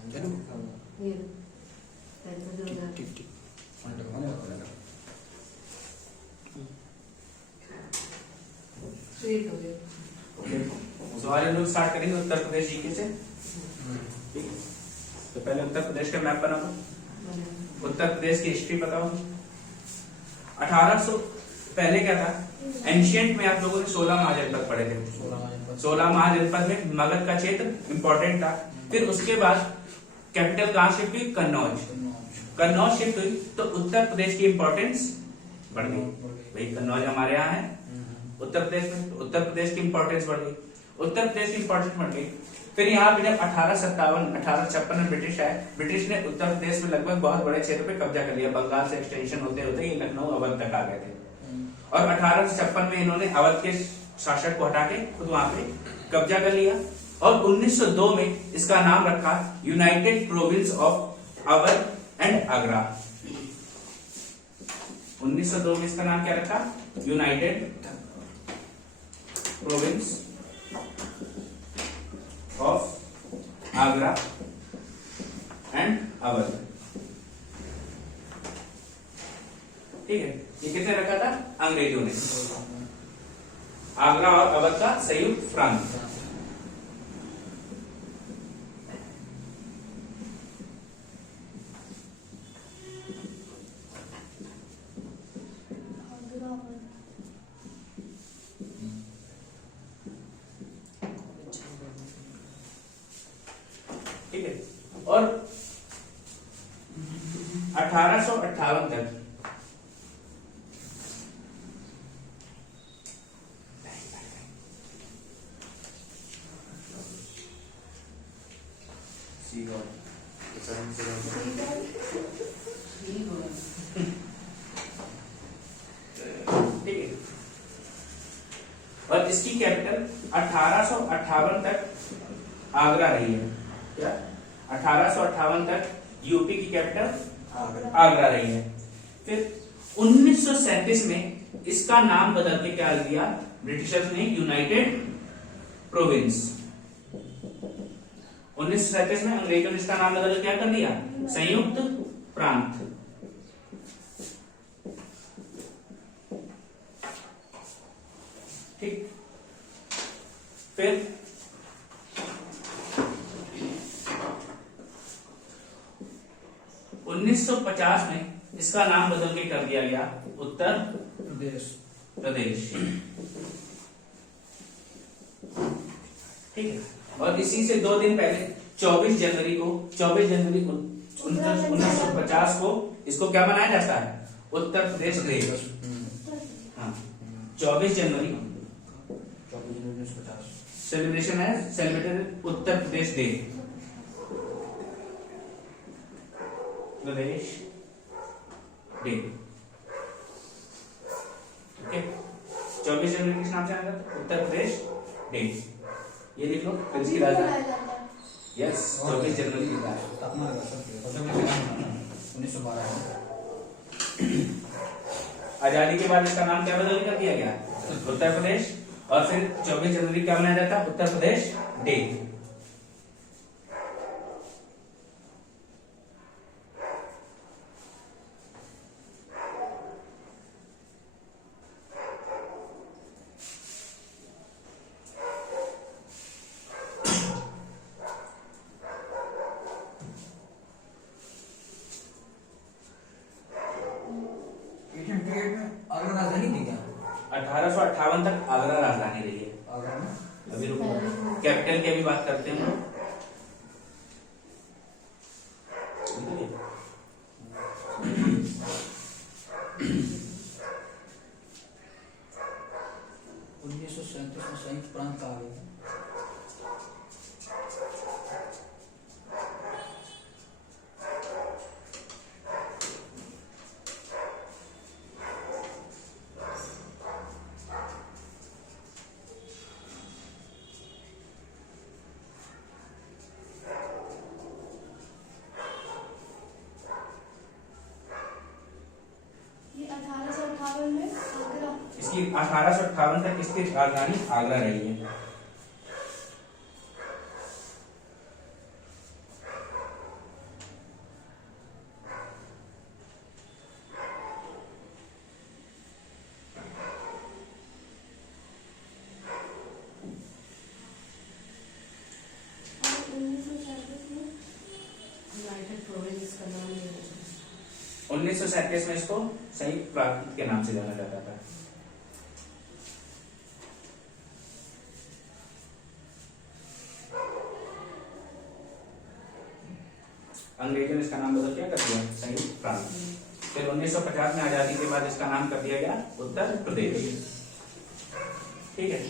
ये ठीक ठीक स्ट्रेट हो गया। सवाल हम लोग स्टार्ट करेंगे उत्तर प्रदेश जीके से। ठीक है, तो पहले उत्तर प्रदेश का मैप बनाओ। उत्तर प्रदेश की हिस्ट्री बताओ। 1800 पहले क्या था, एंशियंट में आप लोगों ने 16 महाजनपद पढ़े थे। 16 महाजनपद में मगध का क्षेत्र इंपॉर्टेंट था। फिर उसके बाद कैपिटल कहां शिफ्ट हुई, कन्नौज। कन्नौज शिफ्ट हुई तो उत्तर प्रदेश की इंपॉर्टेंस बढ़ गई। भाई कन्नौज हमारे यहाँ है उत्तर प्रदेश में, तो उत्तर प्रदेश की इंपॉर्टेंस बढ़ गई। उत्तर प्रदेश की इंपॉर्टेंस बढ़ गई। फिर यहाँ पे जब 1856 में ब्रिटिश आए, ब्रिटिश ने उत्तर प्रदेश में लगभग बहुत बड़े क्षेत्र पे कब्जा कर लिया। बंगाल से एक्सटेंशन होते होते ये लखनऊ अवध तक आ गए थे। और 1856 में इन्होंने अवध के शासक को हटा के खुद वहां पे कब्जा कर लिया। और 1902 में इसका नाम रखा United province of Awadh and Agra. 1902 में इसका नाम क्या रखा, United province of Agra and Awadh. ठीक है, ये किसने रखा था, अंग्रेजों ने। आगरा और अवध का संयुक्त प्रांत। ठीक है, और 1858 तक ठीक है, और इसकी कैपिटल 1858 तक आगरा रही है। क्या 1858 तक यूपी की कैपिटल आगरा रही है। फिर 1937 में इसका नाम बदल के क्या दिया ब्रिटिशर्स ने, यूनाइटेड प्रोविंस। 1937 में अंग्रेजों ने इसका नाम बदल के क्या कर दिया, संयुक्त प्रांत। ठीक, फिर 1950 में इसका नाम बदल के कर दिया गया उत्तर प्रदेश। ठीक है, और इसी से 2 दिन पहले 24 जनवरी 1950 को इसको क्या मनाया जाता है, उत्तर प्रदेश डे। हाँ, 24 जनवरी सेलिब्रेशन है, सेलिब्रेटेड उत्तर प्रदेश डे, प्रदेश डे। ओके, 24 जनवरी किस नाम से आएगा, उत्तर प्रदेश डे। ये लिख लो, फिर इसकी राजधानी, यस 24 जनवरी की तारीख 1912। आजादी के बाद इसका नाम क्या बदल कर दिया गया, उत्तर प्रदेश। और फिर 24 जनवरी क्या मनाया जाता है, उत्तर प्रदेश डे। आगरा राजधानी थी क्या, 1858 तक आगरा राजधानी रही है। अभी रुको, कैपिटल की भी बात करते हैं। 1937 में संयुक्त प्रांत कहा गया। इसकी 1858 तक इसकी राजधानी आगरा रही है। 1937 में इसको संयुक्त प्रांत के नाम से जाना जाता था। अंग्रेजों ने इसका नाम बदल क्या कर दिया, संयुक्त प्रांत। फिर 1950 में आजादी के बाद इसका नाम कर दिया गया उत्तर प्रदेश। ठीक है।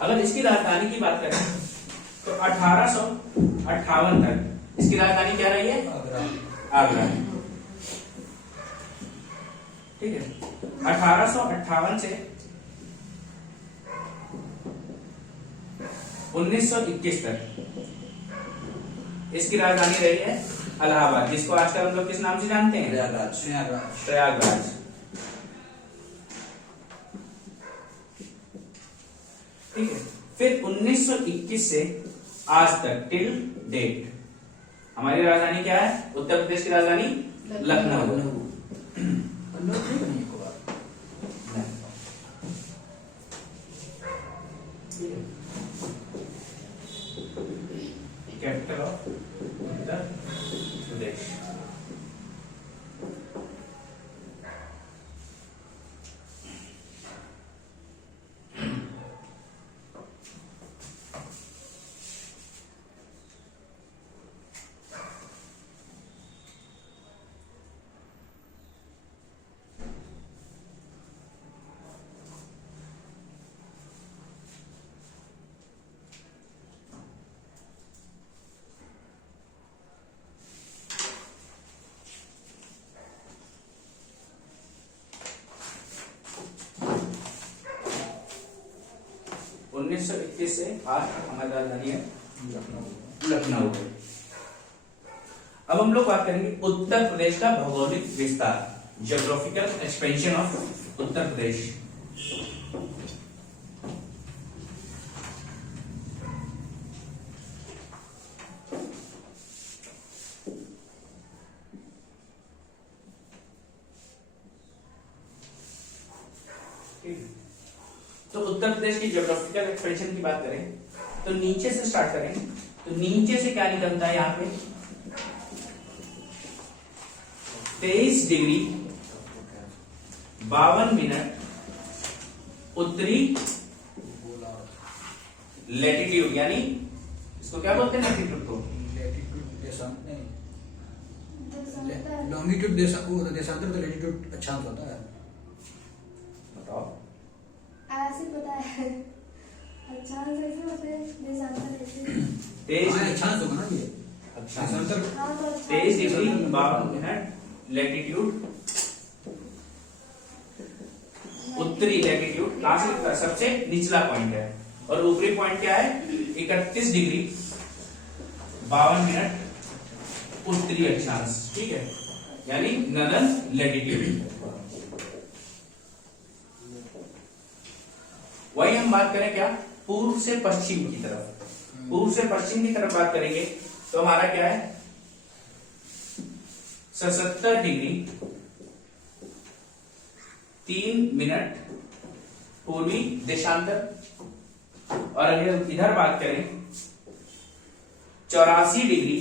अगर इसकी राजधानी की बात करें तो 1858 तक इसकी राजधानी क्या रही है, आगरा। ठीक है। 1858 से 1921 तक इसकी राजधानी रही है इलाहाबाद, जिसको आजकल हम लोग किस नाम से जानते हैं, प्रयागराज। ठीक है। फिर 1921 से आज तक टिल डेट हमारी राजधानी क्या है, उत्तर प्रदेश की राजधानी लखनऊ। कैपिटल ऑफ उत्तर प्रदेश। उन्नीस सौ 21 से आज तक हमारी राजधानी है लखनऊ। अब हम लोग बात करेंगे उत्तर प्रदेश का भौगोलिक विस्तार, जियोग्राफिकल एक्सपेंशन ऑफ उत्तर प्रदेश। तो उत्तर प्रदेश की ज्योग्राफिकल एक्सपेंशन की बात करें तो नीचे से स्टार्ट करें तो नीचे से क्या निकलता है, यहाँ पे 23 डिग्री 52 मिनट उत्तरी लैटिट्यूड, यानी इसको क्या बोलते हैं, लैटिट्यूड को लॉन्गिट्यूड देशांतर, तो लैटिट्यूड अक्षांश होता है। बताओ। ऐसे पता है, अच्छा कैसे होते हैं, देशांतर ऐसे 23 अक्षांश होगा ना ये, देशांतर हाँ तो अच्छा 23 डिग्री 52 मिनट लैटिट्यूड, उत्तरी लैटिट्यूड कहां से लिखता है, सबसे निचला पॉइंट है, और ऊपरी पॉइंट क्या है 31 डिग्री 52 मिनट उत्तरी अक्षांश। ठीक है, यानी नॉर्दर्न लैटिट्यूड। वही हम बात करें क्या, पूर्व से पश्चिम की तरफ, पूर्व से पश्चिम की तरफ बात करेंगे तो हमारा क्या है 77 डिग्री 3 मिनट पूर्वी देशांतर, और अगर इधर बात करें 84 डिग्री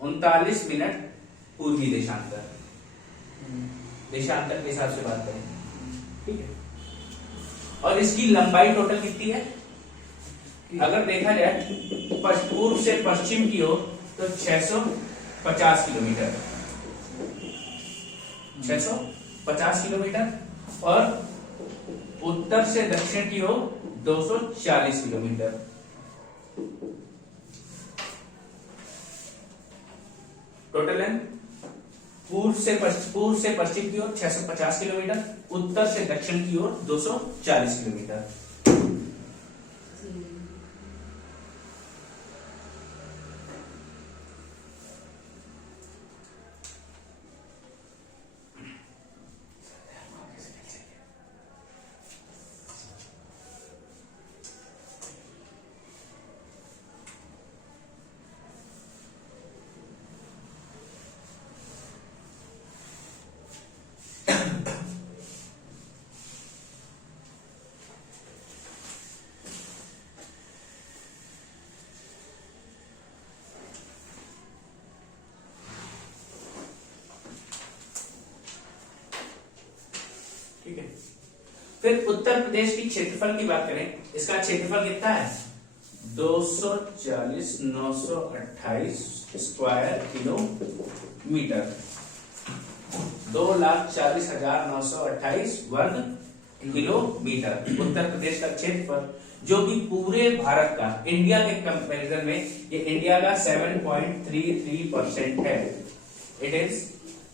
39 मिनट पूर्वी देशांतर, देशांतर के हिसाब से बात करें। ठीक है, और इसकी लंबाई टोटल कितनी है, अगर देखा जाए पूर्व से पश्चिम की ओर तो 650 किलोमीटर, 650 किलोमीटर, और उत्तर से दक्षिण की ओर 240 किलोमीटर। टोटल लेंथ पूर्व से पश्चिम की ओर 650 किलोमीटर, उत्तर से दक्षिण की ओर 240 किलोमीटर। फिर उत्तर प्रदेश की क्षेत्रफल की बात करें, इसका क्षेत्रफल कितना है 240,928 स्क्वायर किलोमीटर, 2,40,928 वर्ग किलोमीटर उत्तर प्रदेश का क्षेत्रफल, जो कि पूरे भारत का इंडिया के कंपैरिजन में ये इंडिया का 7.33% है। It is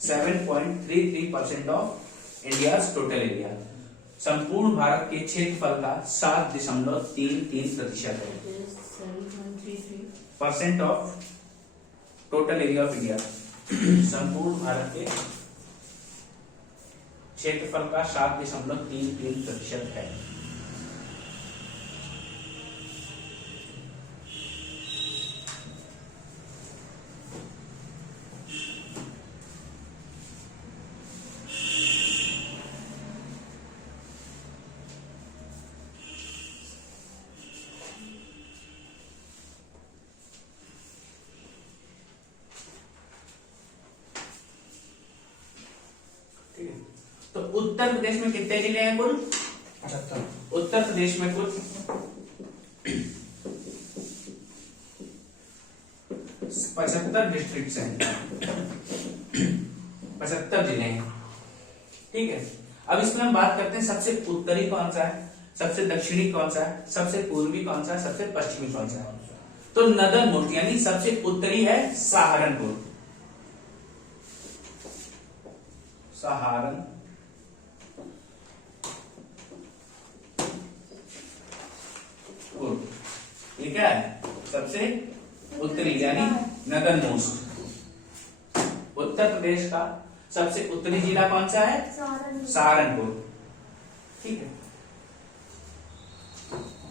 7.33% of India total area. संपूर्ण भारत के क्षेत्रफल का 7.33% है, 7.33% of total area of India. संपूर्ण भारत के क्षेत्रफल का 7.33% है। तो उत्तर प्रदेश में कितने जिले हैं कुल? 75। उत्तर प्रदेश में कुल 75 डिस्ट्रिक्ट्स हैं, 75 जिले हैं। ठीक है, अब इसमें हम बात करते हैं सबसे उत्तरी कौन सा है, सबसे दक्षिणी कौन सा है, सबसे पूर्वी कौन सा है, सबसे पश्चिमी कौन सा है। तो नदर मोस्ट यानी सबसे उत्तरी है सहारनपुर, सहारनपुर। ये क्या है सबसे उत्तरी यानी नदर्न मोस्ट। उत्तर प्रदेश का सबसे उत्तरी जिला कौन सा है? सहारनपुर। ठीक है,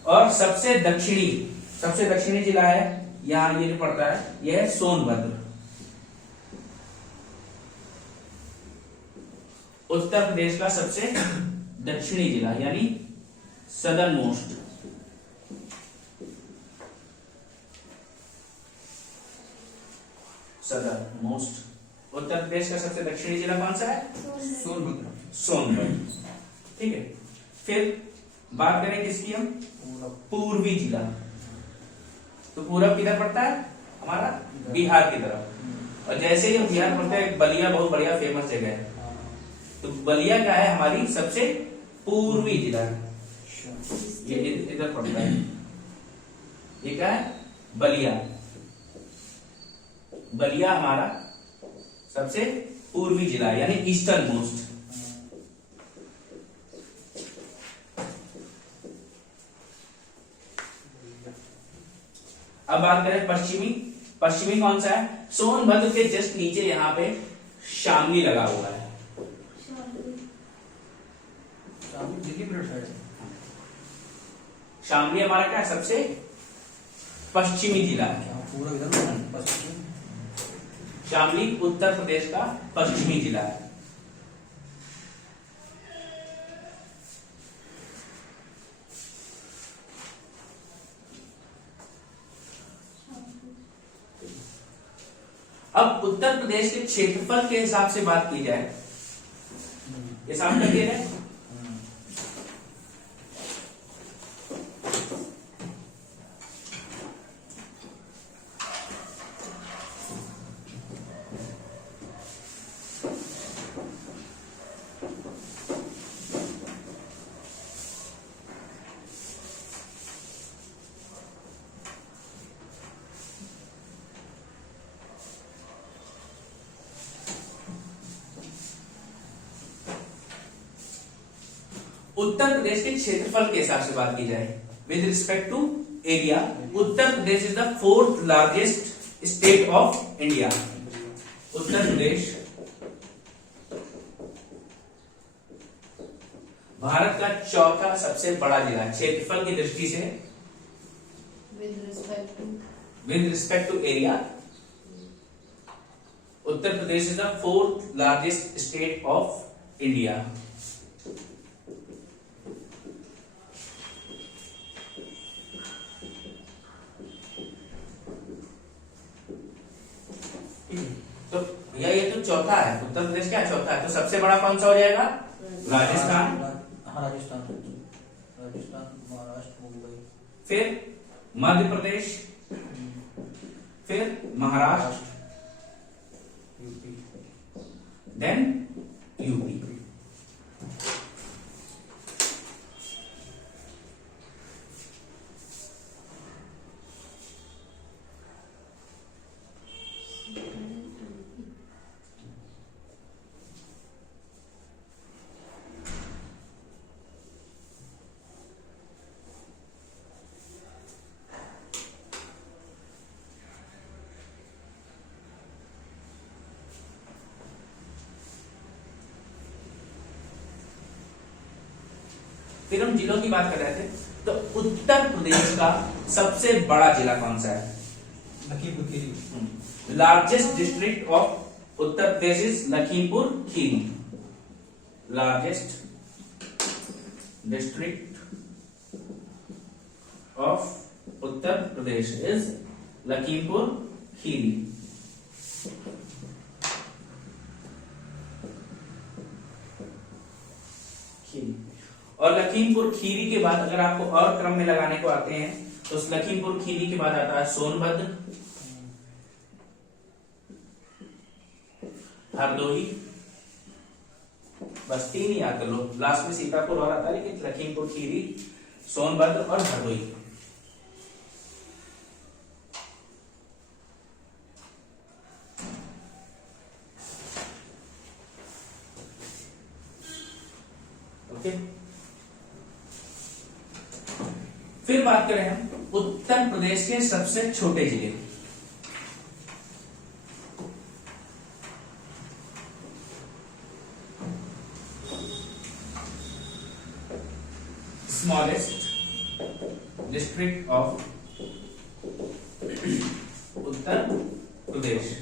और सबसे दक्षिणी जिला है यहां ये जो पड़ता है यह है सोनभद्र। उत्तर प्रदेश का सबसे दक्षिणी जिला यानी southern most. Southern most Uttar Pradesh का सबसे दक्षिणी जिला कौन सा है? सोनभद्र। ठीक है, फिर बात करें किसकी हम? पूर्वी जिला। तो पूरब किधर पड़ता है? हमारा बिहार की तरफ। और जैसे ही हम बिहार पड़ता है, बलिया बहुत बढ़िया फेमस जगह है। तो बलिया क्या है? हमारी सबसे पूर्वी जिला है। ये इधर पड़ता है, ये क्या है? बलिया। बलिया हमारा सबसे पूर्वी जिला यानी ईस्टर्न मोस्ट। अब बात करें पश्चिमी कौन सा है? सोनभद्र के जस्ट नीचे यहां पे शामली लगा हुआ है। शामली हमारा क्या है? सबसे पश्चिमी जिला है। पूरा इधर पश्चिम। शामली उत्तर प्रदेश का पश्चिमी जिला है। अब उत्तर प्रदेश के क्षेत्रफल के हिसाब से बात की जाए, ये साफ कर दिया जाए। उत्तर प्रदेश के क्षेत्रफल के हिसाब से बात की जाए with respect to area, Uttar Pradesh is the 4th largest state of India. Uttar Pradesh Bharat का चौथा सबसे बड़ा जिला है क्षेत्रफल की दृष्टि से। With respect to area, Uttar Pradesh is the 4th largest state of India. तो भैया ये तो चौथा है, उत्तर प्रदेश क्या चौथा है, तो सबसे बड़ा कौन सा हो जाएगा? राजस्थान। राजस्थान, राजस्थान, महाराष्ट्र, मुंबई, फिर मध्य प्रदेश, फिर महाराष्ट्र, यूपी, देन यूपी। फिर हम जिलों की बात कर रहे थे, तो उत्तर प्रदेश का सबसे बड़ा जिला कौन सा है? Lakhimpur Kheri, largest district of Uttar Pradesh is Lakhimpur Kheri. Largest district of Uttar Pradesh is Lakhimpur Kheri. Kheri और लखीमपुर खीरी के बाद अगर आपको और क्रम में लगाने को आते हैं तो उस लखीमपुर खीरी के बाद आता है सोनभद्र, हरदोई, बस 3 ही याद कर लो। लास्ट में सीतापुर और आता है, लेकिन लखीमपुर खीरी, सोनभद्र और हरदोई। ओके, फिर बात करें हम उत्तर प्रदेश के सबसे छोटे जिले। स्मॉलेस्ट डिस्ट्रिक्ट ऑफ उत्तर प्रदेश।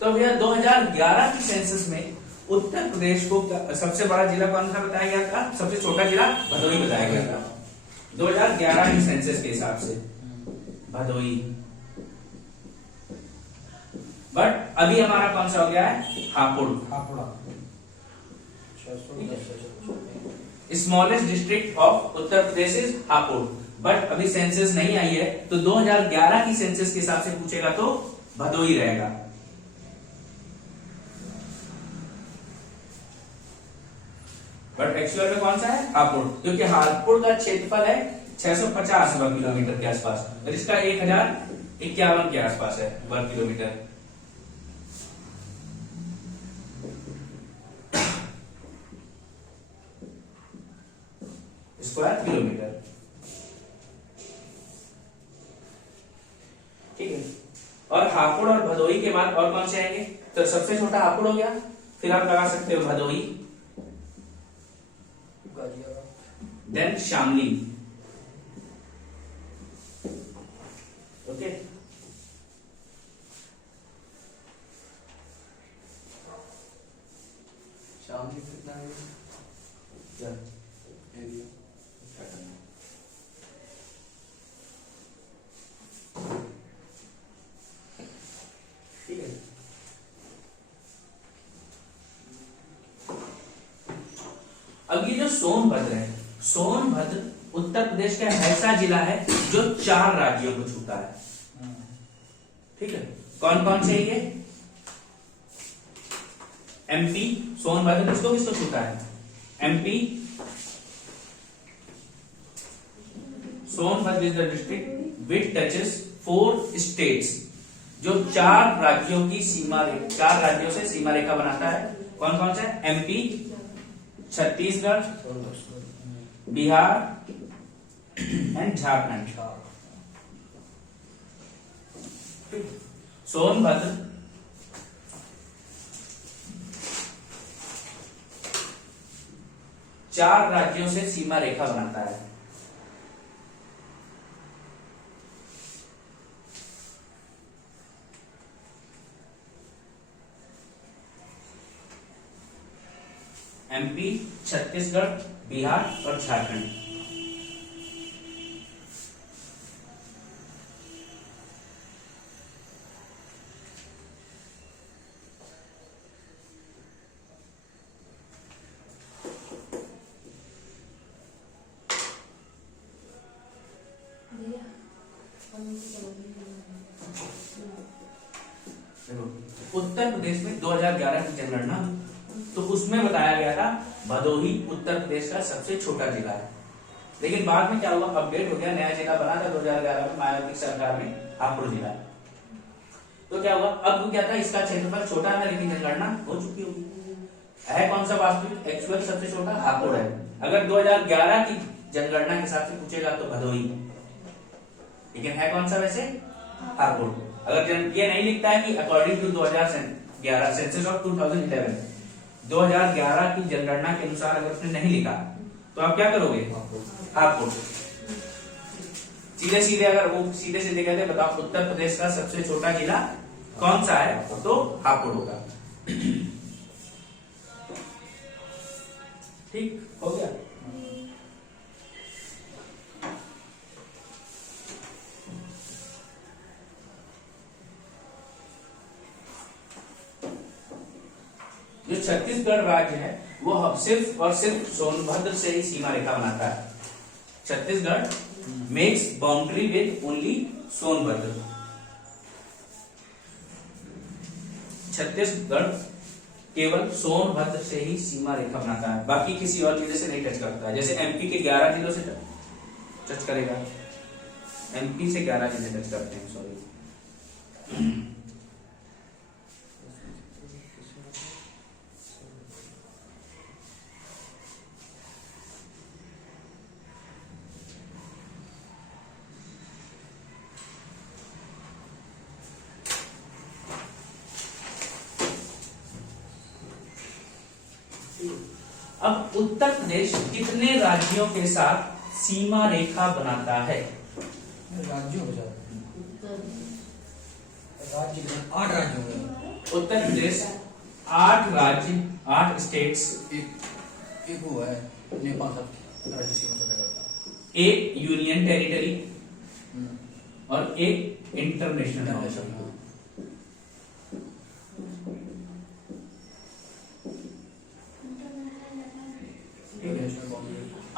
तो भैया 2011 की सेंसस में उत्तर प्रदेश को सबसे बड़ा जिला कौन सा बताया गया था? सबसे छोटा जिला भदोई बताया गया था 2011 की सेंसस के हिसाब से, भदोई। बट अभी हमारा कौन सा हो गया है? Hapur. Hapur, smallest district of Uttar Pradesh is Hapur. But अभी सेंसस नहीं आई है, तो 2011 की सेंसस के हिसाब से पूछेगा तो भदोई रहेगा। बट एक्चुअल में कौन सा है? हापुड़, क्योंकि हापुड़ का क्षेत्रफल है 650 वर्ग किलोमीटर के आसपास और इसका 1051 के आसपास है वर्ग किलोमीटर। Square kilometre. ठीक है, और हापुड़ और भदोई के बाद और कौन से आएंगे? तो सबसे छोटा हापुड़ हो गया, फिर आप लगा सकते हो भदोई, देन शामली। ओके, शामली कितना है क्या एरिया? क्या करना है? ठीक है, अब ये जो सोनभद्र है, सोनभद्र उत्तर प्रदेश का ऐसा जिला है जो 4 राज्यों को छूता है। ठीक है, कौन कौन से ये? एमपी, सोनभद्र किसको किसको छूता है? MP, Sonbhadra is the district which touches 4 states, जो 4 राज्यों की सीमा, 4 राज्यों से सीमा रेखा बनाता है। कौन कौन सा? MP, Chhattisgarh, Bihar and Jharkhand. सोनभद्र चार राज्यों से सीमा रेखा बनाता है। एमपी, छत्तीसगढ़, बिहार और झारखंड। देखो उत्तर प्रदेश में 2011 की जनगणना, तो उसमें बताया गया था भदोही उत्तर प्रदेश का सबसे छोटा जिला है। लेकिन बाद में क्या हुआ, अपडेट हो गया, नया जिला बना था 2011 में मायावती सरकार में, हापुड़ जिला। तो क्या हुआ, अब क्या था, इसका क्षेत्रफल छोटा था लेकिन जनगणना हो चुकी होगी। है कौन सा वास्तविक एक्चुअल सबसे छोटा, हापुड़ है। अगर 2011 की जनगणना के हिसाब से पूछेगा तो भदोही, लेकिन है कौन सा वैसे, हापुड़। अगर ये नहीं लिखता है कि अकॉर्डिंग टू 2011 सेंसस ऑफ 2011, 2011 की जनगणना के अनुसार अगर उसने नहीं लिखा तो आप क्या करोगे, हापुड़। सीधे सीधे अगर वो सीधे सीधे कहते बताओ उत्तर प्रदेश का सबसे छोटा जिला कौन सा है, तो हापुड़ होगा। ठीक हो गया। जो छत्तीसगढ़ राज्य है वो सिर्फ और सिर्फ सोनभद्र से ही सीमा रेखा बनाता है। Chhattisgarh makes boundary with only Sonbhadra. Chhattisgarh केवल सोनभद्र से ही सीमा रेखा बनाता है, बाकी किसी और जिले से नहीं टच करता है। जैसे एमपी के 11 जिलों से टच करेगा, एमपी से 11 जिले टच करते हैं, सॉरी। अब उत्तर प्रदेश कितने राज्यों के साथ सीमा रेखा बनाता है, राज्य हो जाता है, राज्य 8 राज्य हो गए। उत्तर प्रदेश 8 राज्य, 8 स्टेट्स, एक वो है नेपाल तक राज्य सीमा सदा करता, एक यूनियन टेरिटरी और एक इंटरनेशनल।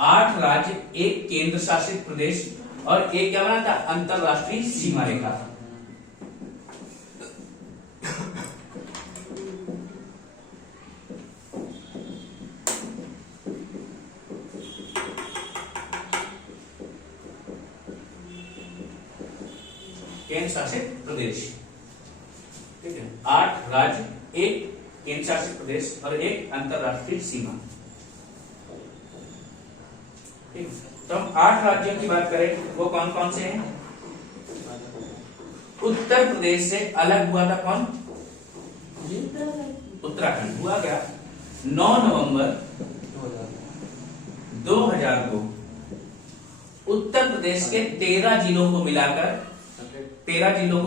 8 राज्य, एक केंद्र शासित प्रदेश और एक क्या बना था, अंतरराष्ट्रीय सीमा रेखा। केंद्र शासित प्रदेश, ठीक है। 8 राज्य, एक केंद्र शासित प्रदेश और एक अंतरराष्ट्रीय सीमा। तो हम 8 राज्यों की बात करें, वो कौन कौन से हैं। उत्तर प्रदेश से अलग हुआ था कौन, उत्तराखंड। हुआ क्या, 9 नवंबर 2002 उत्तर प्रदेश के 13 जिलों को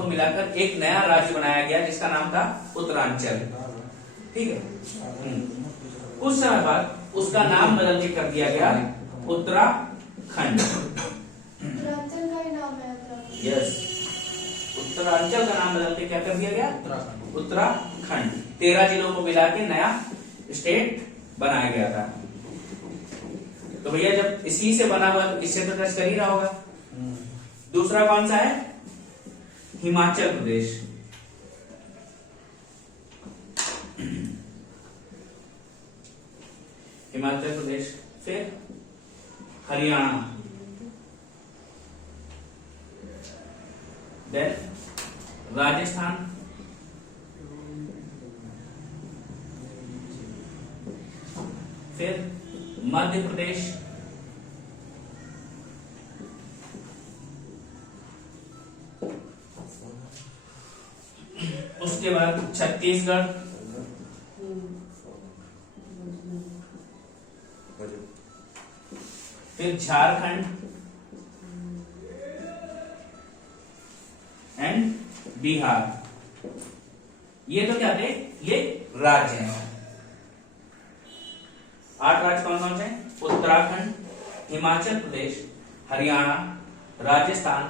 मिलाकर एक नया राज्य बनाया गया जिसका नाम था उत्तरांचल, ठीक है। कुछ समय बाद उसका नाम बदल के कर दिया गया उत्तराखंड। उत्तरांचल का ही नाम है उत्तराखंड। यस, उत्तरांचल का नाम बदल के क्या कर दिया गया, उत्तराखंड। 13 जिलों को मिला के नया स्टेट बनाया गया था। तो भैया जब इसी से बना हुआ तो इससे तो टच कर ही रहा होगा। दूसरा कौन सा है, हिमाचल प्रदेश। हिमाचल प्रदेश, फिर हरियाणा, देन राजस्थान, फिर मध्य प्रदेश, उसके बाद छत्तीसगढ़, फिर झारखंड एंड बिहार। ये तो क्या थे, ये राज्य हैं। 8 राज्य कौन कौन से, उत्तराखंड, हिमाचल प्रदेश, हरियाणा, राजस्थान,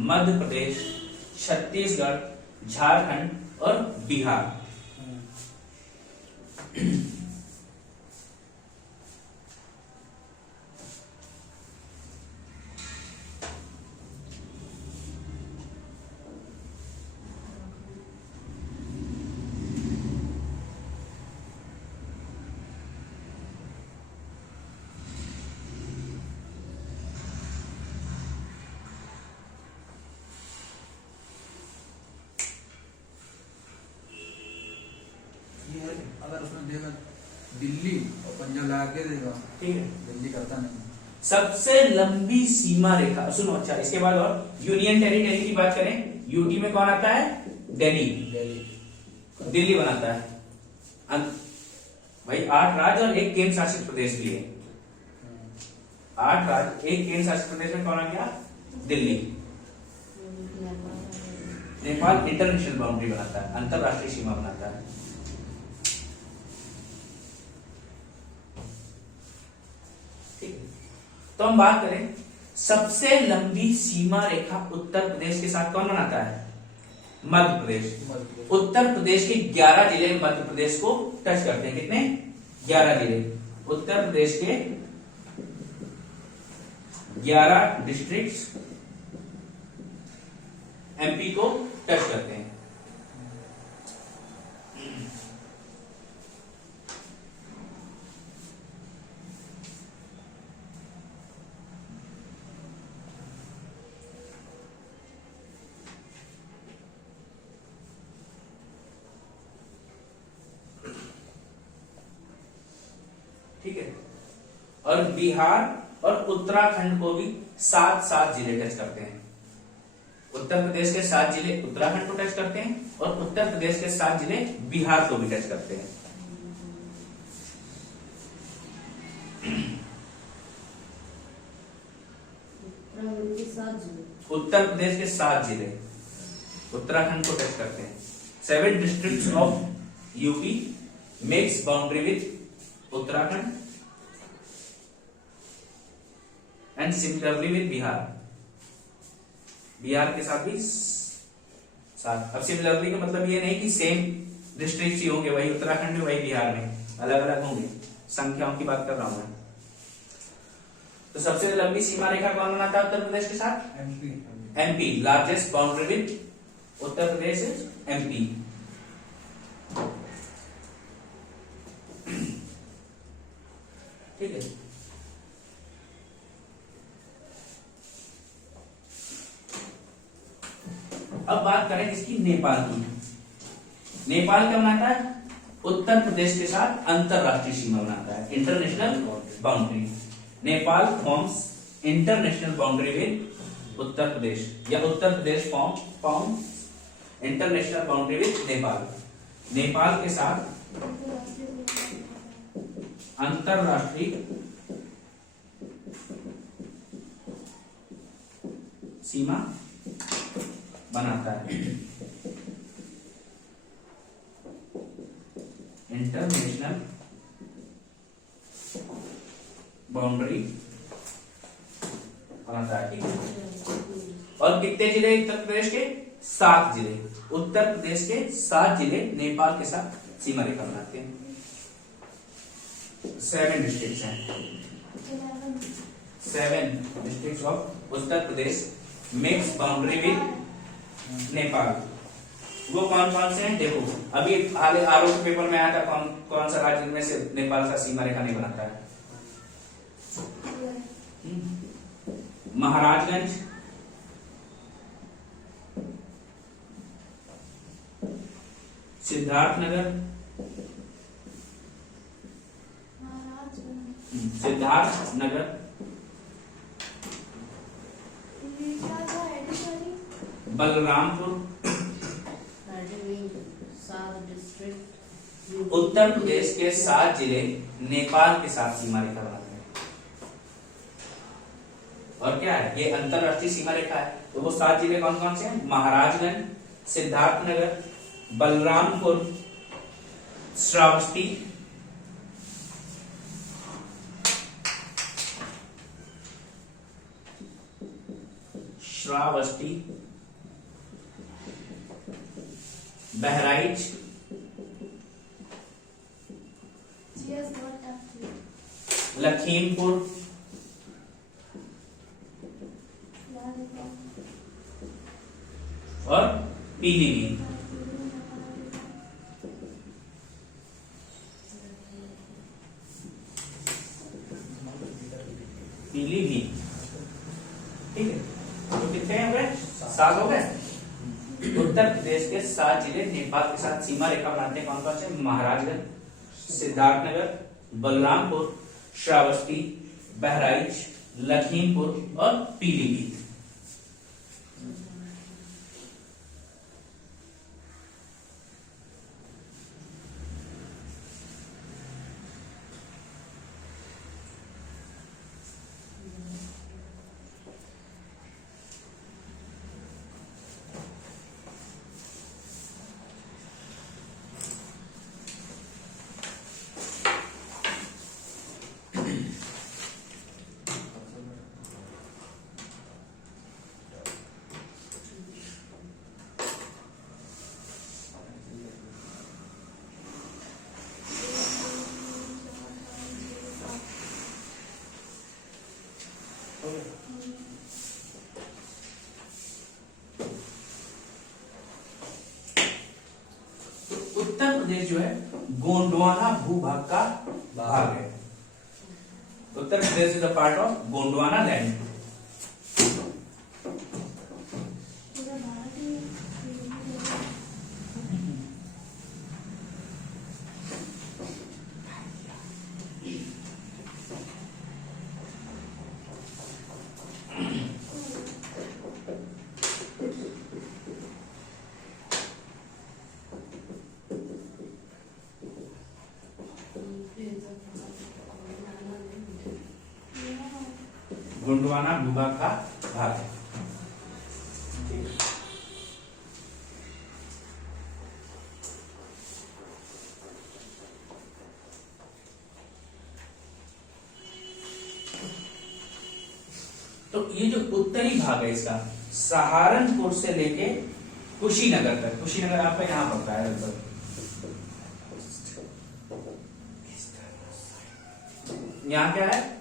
मध्य प्रदेश, छत्तीसगढ़, झारखंड और बिहार। ये अगर उसमें देगा दिल्ली और पंजाब लगा के देगा, ठीक है। दिल्ली करता नहीं। सबसे लंबी सीमा रेखा, सुनो अच्छा, इसके बाद और यूनियन टेरिटरी की बात करें, यूटी में कौन आता है? दिल्ली। दिल्ली बनाता है। भाई 8 राज्य और 1 केंद्र शासित प्रदेश भी है। 8 राज्य 1 केंद्र शासित प्रदेश में कौन आ गया? दिल्ली। नेपाल इंटरनेशनल बाउंड्री बनाता है, अंतरराष्ट्रीय सीमा बनाता है। ठीक है, तो हम बात करें सबसे लंबी सीमा रेखा उत्तर प्रदेश के साथ कौन बनाता है? मध्य प्रदेश। उत्तर प्रदेश के 11 जिले मध्य प्रदेश को टच करते हैं। कितने? 11 जिले। उत्तर प्रदेश के 11 डिस्ट्रिक्ट्स एमपी को टच करते हैं। ठीक है, और बिहार और उत्तराखंड को भी 7 जिले टच करते हैं। उत्तर प्रदेश के 7 जिले उत्तराखंड को टच करते हैं और उत्तर प्रदेश के 7 जिले बिहार को भी टच करते हैं। उत्तर प्रदेश के 7 जिले उत्तराखंड को टच करते हैं। 7 districts of UP makes boundary with Uttarakhand and similarly with Bihar. Bihar के साथ भी 7। अब सिमिलरली का मतलब ये नहीं कि सेम डिस्ट्रिक्ट ही होंगे, वही उत्तराखंड में वही बिहार में अलग अलग होंगे, संख्याओं की बात कर रहा हूं मैं। तो सबसे लंबी सीमा रेखा कौन बनाता है उत्तर प्रदेश के साथ? MP. Largest boundary with Uttar Pradesh is MP. ठीक है, अब बात करें इसकी नेपाल की। नेपाल क्या बनाता है? उत्तर प्रदेश के साथ अंतरराष्ट्रीय सीमा बनाता है, international boundary. Nepal forms international boundary with Uttar Pradesh, या Uttar Pradesh forms international boundary with Nepal. Nepal के साथ अंतरराष्ट्रीय सीमा बनाता है, इंटरनेशनल बाउंड्री बनाता है। ठीक है, और कितने जिले उत्तर प्रदेश के? 7 जिले। उत्तर प्रदेश के 7 जिले नेपाल के साथ सीमा रेखा बनाते हैं। 7 डिस्ट्रिक्ट्स हैं। 7 districts of Uttar Pradesh makes boundary with Nepal. वो कौन कौन से हैं? देखो, अभी हाल आरओ के पेपर में आया था, कौन कौन सा राज्य में से नेपाल का सीमा रेखा नहीं बनाता है? महाराजगंज, सिद्धार्थनगर, सिद्धार्थनगर, बलरामपुर। उत्तर प्रदेश के 7 जिले नेपाल के साथ सीमा रेखा बनाते हैं। और क्या है? ये अंतरराष्ट्रीय सीमा रेखा है। तो वो 7 जिले कौन कौन से हैं? महाराजगंज, सिद्धार्थनगर, बलरामपुर, श्रावस्ती, बहराइच, लखीमपुर, और पीलीभीत। पीलीभीत। ठीक है, तो कितने हो गए? 7 हो गए। तो उत्तर प्रदेश के 7 जिले नेपाल के साथ सीमा रेखा बनाते हैं, कौन कौन से? महाराजगंज, सिद्धार्थनगर, बलरामपुर, श्रावस्ती, बहराइच, लखीमपुर और पीलीभीत। उत्तर प्रदेश जो है गोंडवाना भूभाग का भाग है। Uttar Pradesh is a part of Gondwana land. पूरा भारत ही गोंडवाना भूभाग का भाग है। तो ये जो उत्तरी भाग है इसका सहारनपुर से लेके कुशीनगर तक, कुशीनगर आपका यहां पड़ता है लगभग, यहाँ क्या है?